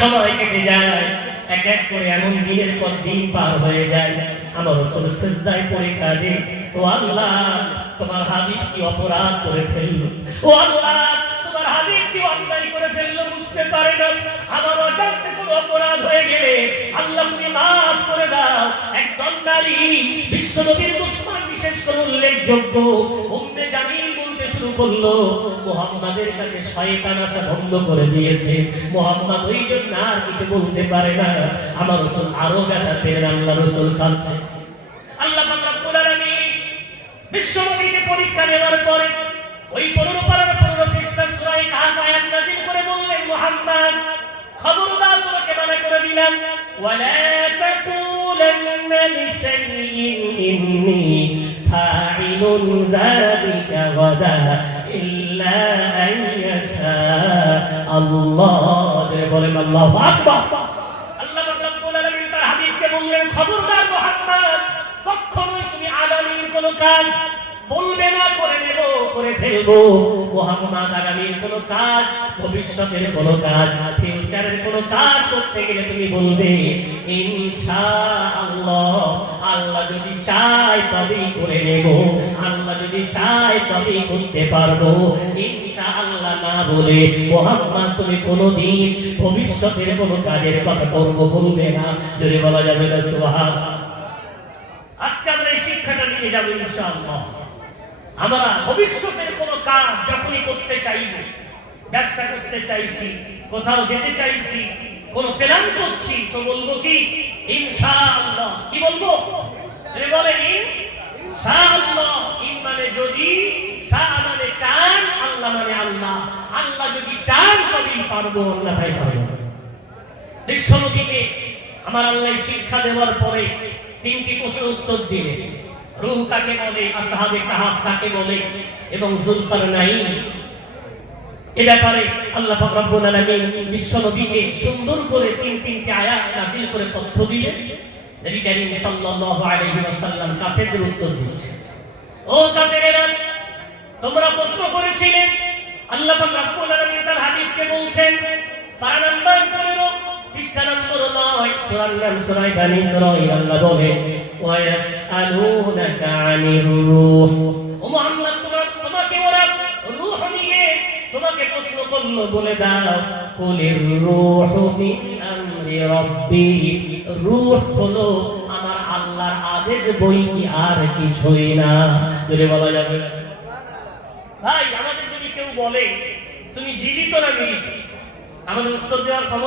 সময় কেটে যায়, এক এক করে এমন দিনের পর দিন পার হয়ে যায়। আমার রাসূল সিজদায় পড়ে কাঁদে, ও আল্লাহ তোমার হাবিব কি অপরাধ করে ফেলল, ও আল্লাহ তোমার হাবিব কি অন্যায় করে ফেলল বুঝতে পারে না। আমার অজান্তে কোনো অপরাধ হয়ে গেলে আল্লাহ তুমি মাফ করে দাও। একদল নারী বিশ্বনবীর দুশমন, বিশেষ করে উল্লেখযোগ্য উম্মে জামিল বলতে শুরু করলো, মুহাম্মাদের কাছে শয়তান আসা বন্ধ করে দিয়েছে, মুহাম্মদ ওই জন্য আর কিছু বলতে পারে না। আমার রাসূল আরো ব্যথা পেলেন, আল্লাহ রাসূল কাঁদছে। আল্লাহ পাক রব্বুল আলামিন বিশ্বনবীকে পরীক্ষা নেওয়ার পরে ওই 15 পারার 15 পৃষ্ঠা সূরা কাহফ আয়াত নাযিল করে বললেন, মুহাম্মদ খবরদার তোমাকে মানা করে দিলাম, ওয়ালা তাকুলান্না লিশাইইন ইন্নী ফাইলুন যালিকা গাদা ইল্লা আইয়াশা আল্লাহ। বলেন আল্লাহু আকবার। আল্লাহ পাক রব্বুল আলামিন তার হাবিবকে বললেন, খবরদার মুহাম্মদ কখনোই তুমি আগামীর কোনো কাজ বলবে না, করে নেব, করে ফেলবো। মুহাম্মদ আগামীর কোনো কাজ, ভবিষ্যতের কোনো কাজ, ফিউচারের কোনো কাজ করতে গেলে তুমি বলবে ইনশাআল্লাহ, আল্লাহ যদি চায় তবেই করে নেব, আল্লাহ যদি চায় তবেই করতে পারবো, ইনশাআল্লাহ না বলে মুহাম্মদ তুমি কোনোদিন ভবিষ্যতের কোনো কাজের কথা করবো বলবে না। যদি বলা যাবে না সুবহানাল্লাহ। আজকে আমরা এই শিক্ষাটা নিয়ে যাবো ইনশাআল্লাহ। আমরা ভবিষ্যতের কোনো কাজ যখনই করতে চাইবো, ব্যবসা করতে চাইছি, কোথাও যেতে চাইছি, কোনো প্ল্যান করছি, তো বলবো কি ইনশাআল্লাহ। কি বলবো? বলে ইনশাআল্লাহ। ইন মানে যদি, সা মানে চান, আল্লাহ মানে আল্লাহ। আল্লাহ যদি চান তবেই পারবো, অন্যথায় পারবো না। বিশ্বনবীকে আমার আল্লাহ শিক্ষা দেওয়ার পরে 3টি প্রশ্নের উত্তর দিলেন। রূহ কাকে বলে, আসহাবে কাহাফ কাকে বলে, এবং যুলকারনাইন। এ ব্যাপারে আল্লাহ পাক রব্বুল আলামিন বিশ্বনবীকে সুন্দর করে 3টি আয়াত নাযিল করে তথ্য দিলেন। নবী করিম সাল্লাল্লাহু আলাইহি ওয়াসাল্লাম কাফেরদের উত্তর দিয়েছেন, ও কাফেরেরা তোমরা প্রশ্ন করেছিলে। আল্লাহ পাক রব্বুল আলামিন তার হাবিবকে বলছেন, পারা নাম্বার 15 পৃষ্ঠা নম্বর 9 সূরার নাম সূরা বনী ইসরাঈল। আল্লাহ বলে ওয়ায়াসআলুনাকা আনির রূহ, ও মুহাম্মদ তোমাকে ওরা রূহ নিয়ে তোমাকে প্রশ্ন করলো, বলে দাও কুলির রূহু মিন আমরি রাব্বি, রূহ হলো আমার আল্লাহর আদেশ বই কি আর কিছুই না। যদি বলা যাবে ভাই, আমাদের যদি কেউ বলে তুমি জীবিত না মৃত, আমাদের উত্তর দেওয়ার ক্ষমতা